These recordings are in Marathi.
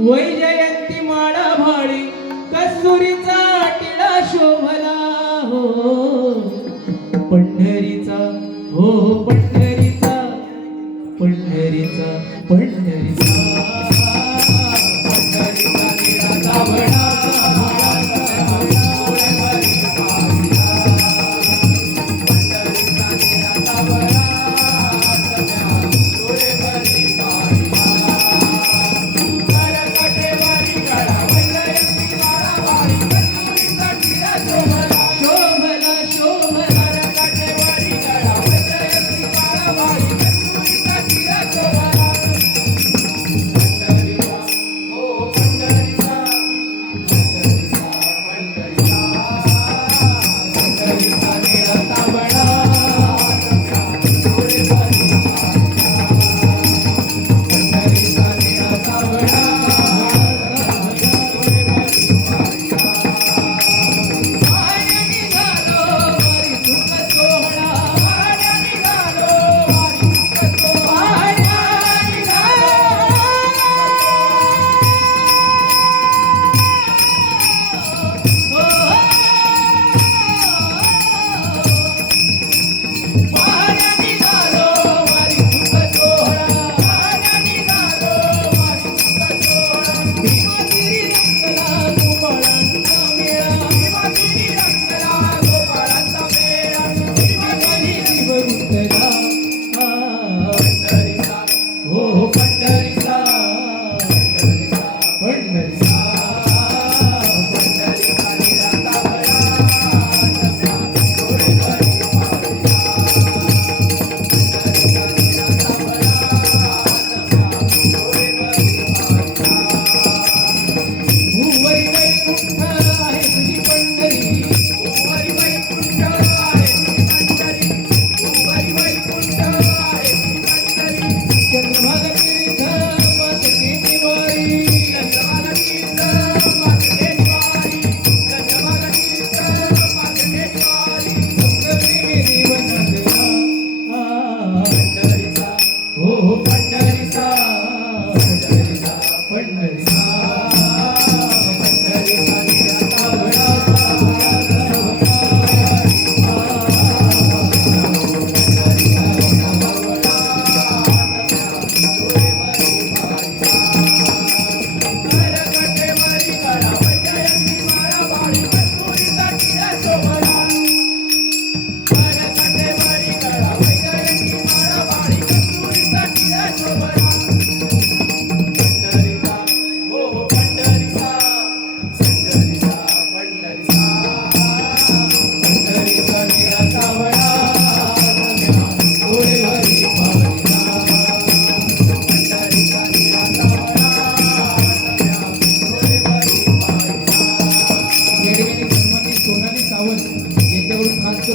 वैजयंती माळा भाळी कस्तुरीचा टिळा शोभला हो पंढरीचा हो पंढरीचा पंढरीचा पंढरीचा पंढरीचा निराचा बडा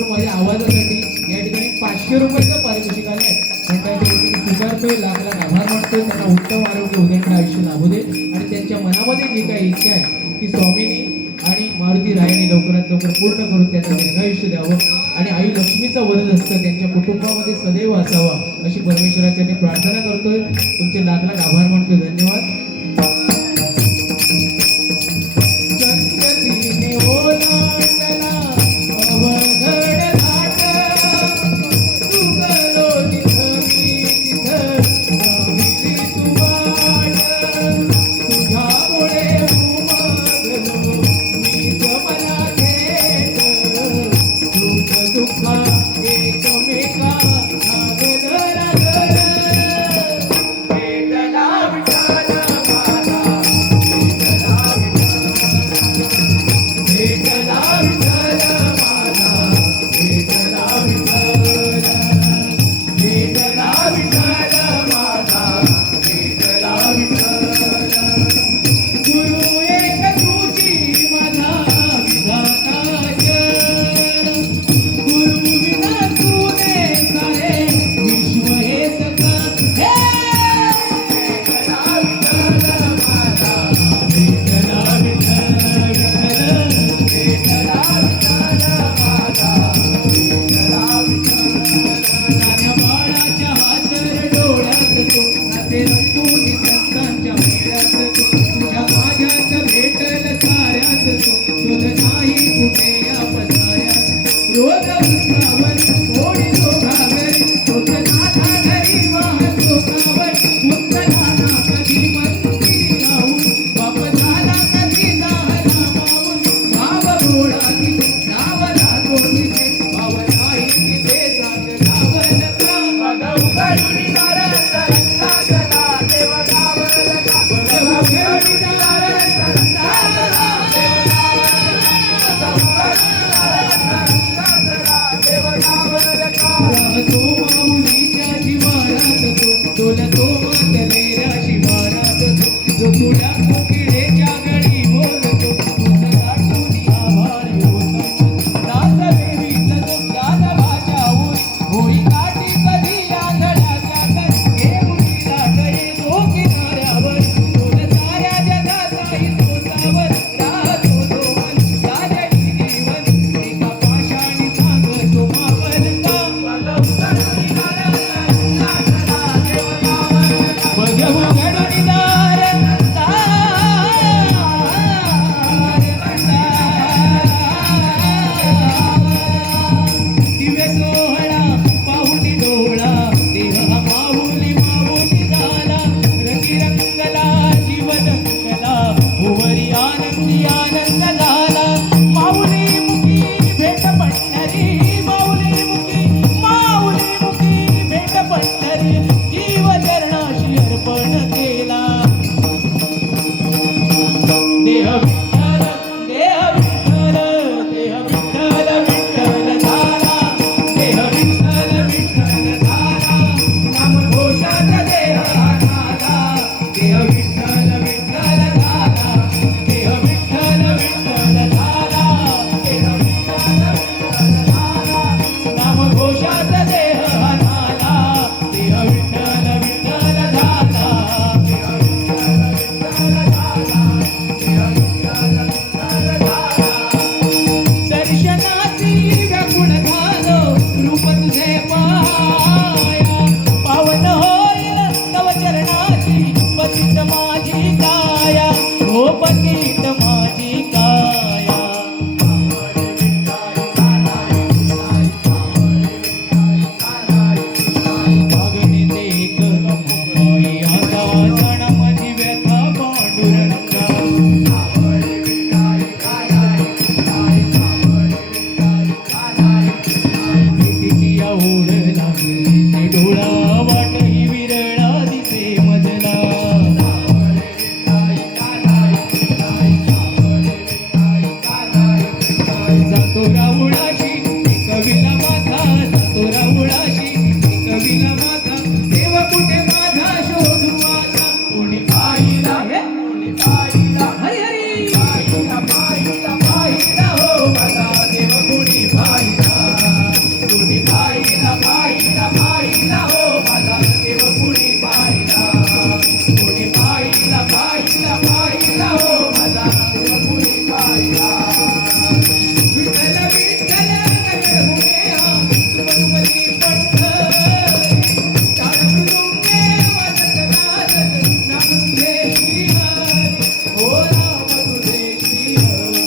माझ्या आवाजासाठी या ठिकाणी 500 रुपयाचं पारितोषिक आलंय. स्वीकारतोय, लाख लाख आभार मानतोय. त्यांना उत्तम आरोग्य उदंड आयुष्य लाभू दे आणि त्यांच्या मनामध्ये जी काही इच्छा आहे ती स्वामीनी आणि मारुती रायाने लवकरात लवकर पूर्ण करून त्यांना दीर्घायुष्य द्यावं आणि आई लक्ष्मीचा वरद असतं त्यांच्या कुटुंबामध्ये सदैव असावा अशी परमेश्वराच्या मी प्रार्थना करतोय. तुमचे लाख लाख आभार मानतोय. धन्यवाद. घावर ओढितो घागरी तोच नाथा घरी वाहतो घावर मुक्त झाला कधी मंदिरी राहून बाप झाला कधी झाला माऊन गाव गोळा तिथे नावला गोडीचे भाव नाही तिथे सांग गावल का बघ उघडून दार तरंगा देव गावल का बघ उघडून दार तरंगा देव राहतो माऊलीच्या शिवारात तो डोलतो मातलेल्या शिवारात जो तुला कोकिळेच्या गडी बोलतो तुझा दाटून आभार होतो दास देवीचा जो गाणं वाचावून होई काठी कधी आंधळाच्या कर हे मुलीला करे तो किनाऱ्यावर तोल साऱ्या जगाचा हितोसावर राहतो तो मन या जगी जीवन एका पाशाणी सांगतो मावल का बघ उघडून दार तरंगा देव गावल का बघ उघडून दार दिवे सोहळा पाहुणी डोळा देह माऊली माऊली झाला रंगी रंगला जीवन रंगला ओवरी आनंदी आनंद झाला माऊली मुखी भेट पंढरी माऊली मुखी भेट पंढरी जीव चरणाशी अर्पण केला देह विठ्ठल देह विठ्ठल देह विठ्ठल विठ्ठल झाला देह विठ्ठल विठ्ठल झाला नाम घोषात देह झाला देह विठ्ठल विठ्ठल झाला देह विठ्ठल विठ्ठल झाला देह विठ्ठल विठ्ठल झाला नाम घोषात देह झाला देह विठ्ठल विठ्ठल झाला देह विठ्ठल विठ्ठल झाला दर्शनाची व्याकुळ झालो रूप तुझे पाया पावन होईल तव चरणाची पतित माझी काया हो पतित माझी काया मागणी देख नमोई आता सण माझी व्यथा पांडुरंगा तिची ओढ लागली से डोळा वाट ही विरळा दिसे मजला जातो रावळाशी कवीला माझा जातो रावळाशी कवीला माझा देव कुठे माझा शोधू आता कोणी पाहिला हे कोणी पाहिला हरी हरी पाहिला हो मला देव कुणी पाहिला कुणी पाहिला हो मला देव कुणी पाहिला कुणी पाहिला हो मला देव कुणी पाहिला विठ्ठल विठ्ठल नगर हुनेहा सुमंगली पंढरी चार मृदुंगे वाजत गाजत नाम तुझे श्रीहरी हो नाम तुझे श्रीहरी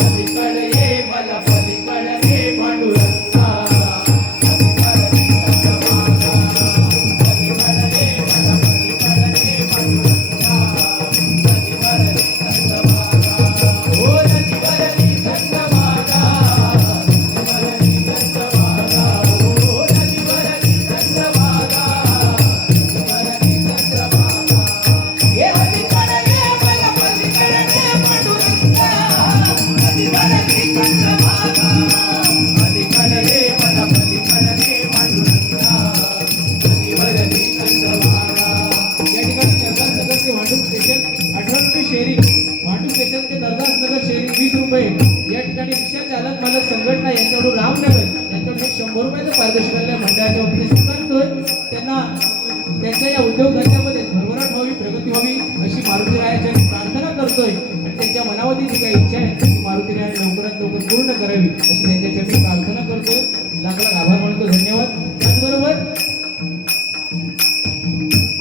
पलीकडे ये मला पलीकडे ये पांडुरंगा हे पलीकडे ये मला पलीकडे ये पांडुरंगा नदी भरली चंद्रभागा पलीकडे ये मला पलीकडे ये पांडुरंगा नदीवरली चंद्रभागा या ठिकाणी दर्गानगरचे भांडूप स्टेशन 18 रुपये शेअरिंग भांडूप स्टेशन ते दर्गानगर शेअरिंग 20 रुपये या ठिकाणी रिक्षा चालक मालक संघटना यांच्याकडून रामनगर यांच्याकडून 100 रुपयाचं पारितोषिक मंडळाच्या वतीने स्वीकारतोय त्यांना त्यांच्या या उद्योग धंद्यामध्ये भरभराट व्हावी प्रगती व्हावी अशी मारुती रायाची प्रार्थना करतोय आणि त्यांच्या मनामध्ये जी काही इच्छा आहे ती मारुती रायाने लवकरात लवकर पूर्ण करावी अशी त्यांच्या चरणी प्रार्थना करतोय लाख लाख आभार मानतो धन्यवाद त्याचबरोबर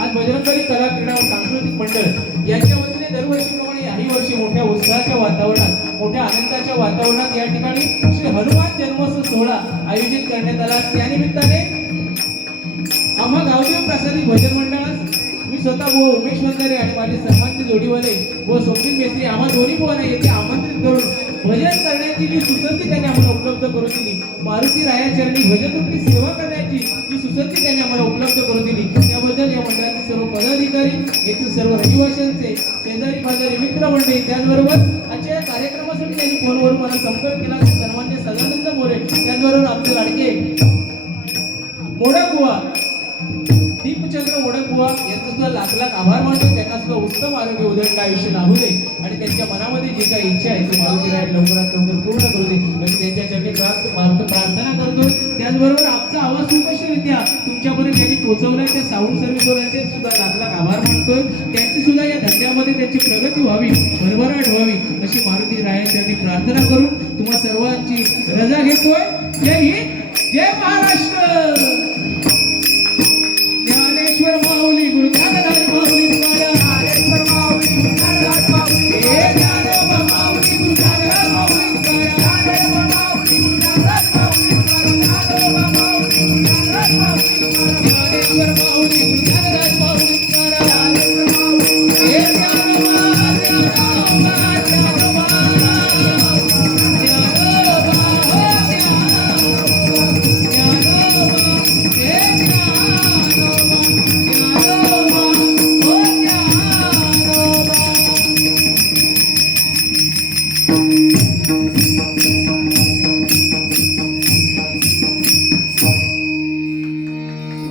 आज बजरंगबली कला क्रीडा व सांस्कृतिक मंडळ यांच्या वतीने दरवर्षीप्रमाणे याही वर्षी मोठ्या उत्साहात उत्साहाच्या वातावरणात, मोठ्या आनंदाच्या वातावरणात या ठिकाणी श्री हनुमान जन्मोत्सव सोहळा आयोजित करण्यात आला. त्यानिमित्ताने आम्हा गावदेव प्रसादी भजन मंडळास मी स्वतः व उमेश वंजारे आणि माझे सन्मानचे जोडीवाले व स्वप्नील मेस्त्री आम्हा दोन्ही पोरांना येथे आमंत्रित करून भजन करण्याची जी सुसंधी त्यांनी आम्हाला उपलब्ध करून दिली, मारुती रायाचरणी भजन रूपी सेवा करण्याची जी सुसंधी त्यांनी आम्हाला उपलब्ध करून दिली, त्याबद्दल या मंडळाचे सर्व पदाधिकारी, येथील सर्व रहिवाशांचे, शेजारी पाजारी मित्र मंडळी, त्याचबरोबर आजच्या या कार्यक्रमासाठी त्यांनी फोनवरून मला संपर्क केला सन्मान्य सदानंद मोरे, त्याचबरोबर आमचे लाडके मोडकबुवा दीपचंद्र मोडकबुवा यांचा सुद्धा लाख लाख आभार मानतो. त्यांना सुद्धा उत्तम आरोग्य उदंड आयुष्य लाभू दे आणि त्यांच्या मनामध्ये जी काही इच्छा आहे ती मारुती राय लवकरात लवकर पूर्ण करू दे म्हणजे त्यांच्या चरणी प्रार्थना करतो. त्याचबरोबर आमचा आवाज सुपष्टरित्या तुमच्यापर्यंत ज्यांनी पोहोचवलाय त्या साऊंड सर्व्हिसवाल्यांचे सुद्धा लाख लाख आभार मानतोय. त्यांची सुद्धा या धंद्यामध्ये त्यांची प्रगती व्हावी, भरभराट व्हावी अशी मारुती रायांचरणी प्रार्थना करून तुम्हा सर्वांची रजा घेतोय. जय हिंद, जय महाराष्ट्र. ज्ञानेश्वर माऊली गुरु ज्ञानदास माऊली तुकाराम, ज्ञानेश्वर माऊली गुरु ज्ञानदास माऊली, हे ज्ञानोबा माऊली गुरु ज्ञानदास माऊली तुकाराम, ज्ञानेश्वर माऊली गुरु ज्ञानदास माऊली, ज्ञानोबा माऊली गुरु ज्ञानदास माऊली, ज्ञानेश्वर माऊली गुरु ज्ञानदास माऊली तुकाराम, ज्ञानेश्वर माऊली हे ज्ञानोबा ज्ञानोबा ज्ञानोबा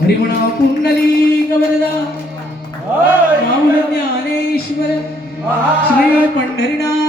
हरिमणा कुंडली गवरदा माऊल ज्ञानेश्वर श्री पंढरीनाथ